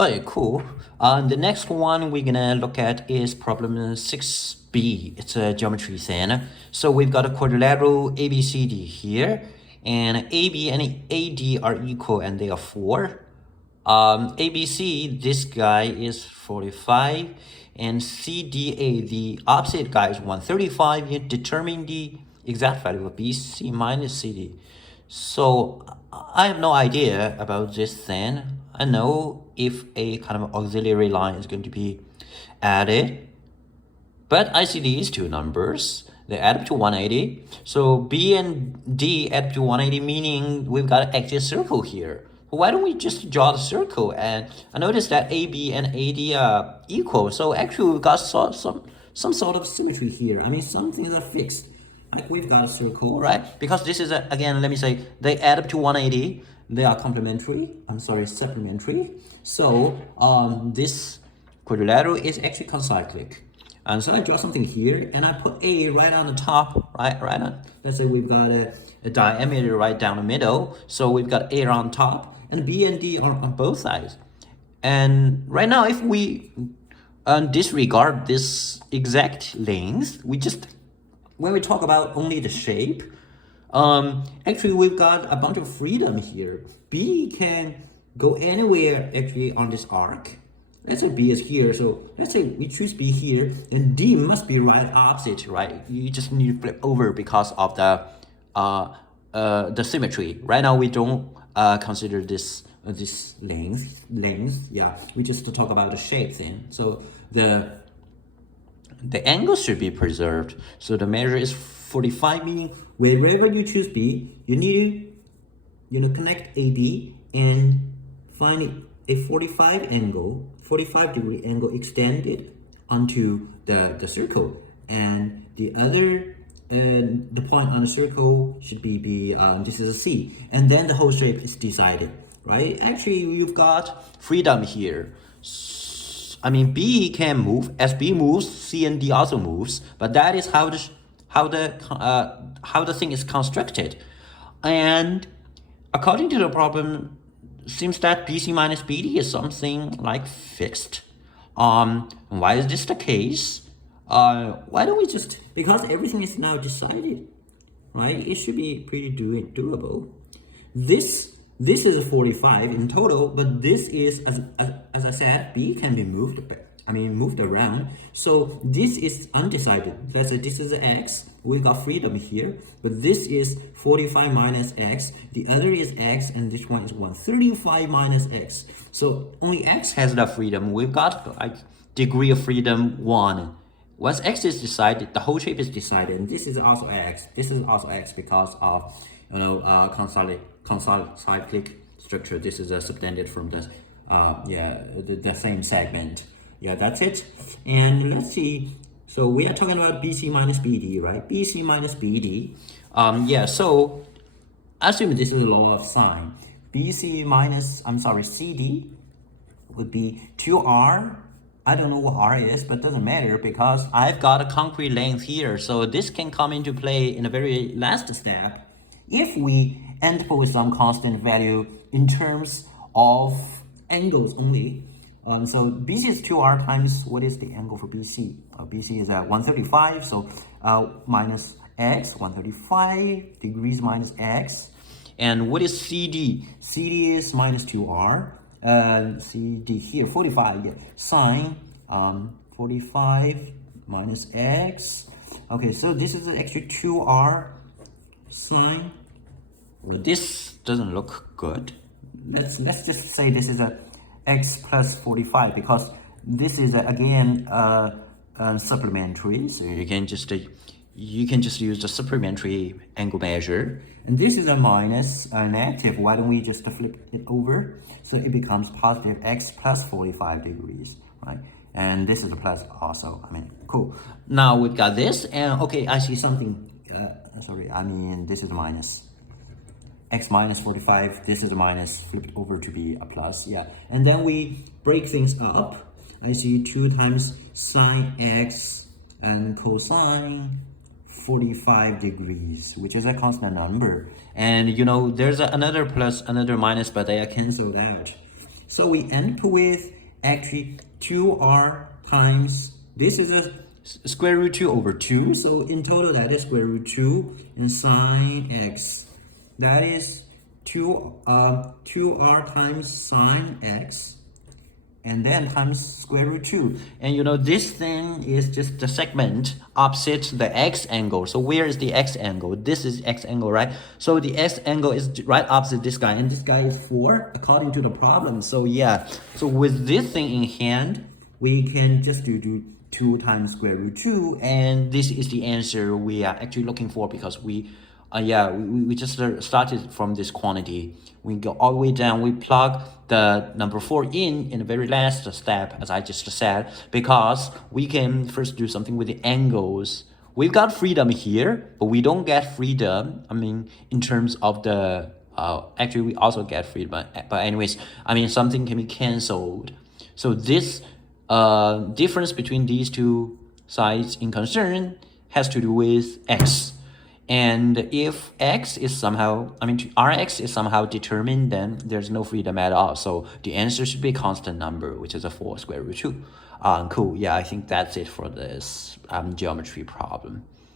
Okay, cool. The next one we're gonna look at is problem 6b. It's a geometry thing. So we've got a quadrilateral ABCD here, and AB and AD are equal and they are 4. ABC, this guy is 45, and CDA, the opposite guy, is 135. You determine the exact value of BC minus CD. So I have no idea about this thing. I know if a kind of auxiliary line is going to be added, but I see these two numbers. They add up to 180. So B and D add up to 180, meaning we've got an actual circle here. Why don't we just draw the circle? And I noticed that AB and AD are equal. So actually we've got some sort of symmetry here. I mean, some things are fixed. Like we've got a circle, right? Because this is, again, let me say, they add up to 180. They are complementary. I'm sorry, supplementary. So this quadrilateral is actually concyclic. And so I draw something here, and I put A right on the top, right on. Let's say we've got a diameter right down the middle. So we've got A on top, and B and D are on both sides. And right now, if we disregard this exact length, we just, when we talk about only the shape, actually we've got a bunch of freedom here. B can go anywhere actually on this arc. Let's say B is here, so let's say we choose B here, and D must be right opposite, right? You just need to flip over because of the symmetry. Right now we don't consider this length. Yeah, we just talk about the shape thing. So the angle should be preserved. So the measure is 45, meaning wherever you choose B, you need to connect AD and find a 45 degree angle extended onto the circle, and the other the point on the circle should be B. This is a C, and then the whole shape is decided, right? Actually, you've got freedom here. I mean, B can move. As B moves, C and D also moves. But that is how the thing is constructed. And according to the problem, seems that BC minus BD is something like fixed. Why is this the case? Why don't we just, because everything is now decided, right? It should be pretty doable. This is a 45 in total, but this is, as I said, B can be moved around. So this is undecided. Let's say this is X. We got freedom here, but this is 45 minus X. The other is X, and this one is 135 minus X. So only X has the freedom. We've got like degree of freedom 1. Once X is decided, the whole shape is decided, and this is also X. This is also X because of concyclic structure. This is subtended from the same segment. Yeah, that's it. And let's see. So we are talking about BC minus BD, right? BC minus BD. So assume this is a law of sine. CD would be 2R. I don't know what R is, but it doesn't matter because I've got a concrete length here. So this can come into play in the very last step if we end up with some constant value in terms of angles only. So BC is 2R times, what is the angle for BC? BC is at 135, so minus X, 135 degrees minus X. And what is CD? CD is minus 2R. CD here, 45, yeah. Sine, 45 minus X. Okay, so this is actually 2R sine. This doesn't look good. Let's just say this is a X plus 45 because this is again supplementary. So you can just use the supplementary angle measure. And this is a minus, a negative. Why don't we just flip it over? So it becomes positive X plus 45 degrees, right? And this is a plus also. I mean, cool. Now we've got this, and okay, I see something. This is a minus. X minus 45, this is a minus, flipped over to be a plus, yeah. And then we break things up. I see 2 times sine X and cosine 45 degrees, which is a constant number. And there's another plus, another minus, but they are canceled out. So we end up with actually 2r times, this is a square root 2 over 2. So in total, that is square root 2 and sine x. That is 2r times sine x, and then times square root 2. And you know, this thing is just the segment opposite the x angle. So where is the x angle? This is x angle, right? So the x angle is right opposite this guy, and this guy is 4 according to the problem. So yeah, so with this thing in hand, we can just do 2 times square root 2, and this is the answer we are actually looking for, because we just started from this quantity. We go all the way down, we plug the number 4 in the very last step, as I just said, because we can first do something with the angles. We've got freedom here, but we don't get freedom, I mean, in terms of the, actually we also get freedom, but anyways, I mean, something can be cancelled. So this difference between these two sides in concern has to do with x. And if x is somehow, I mean, Rx is somehow determined, then there's no freedom at all. So the answer should be a constant number, which is a 4 square root 2. Cool. Yeah, I think that's it for this geometry problem.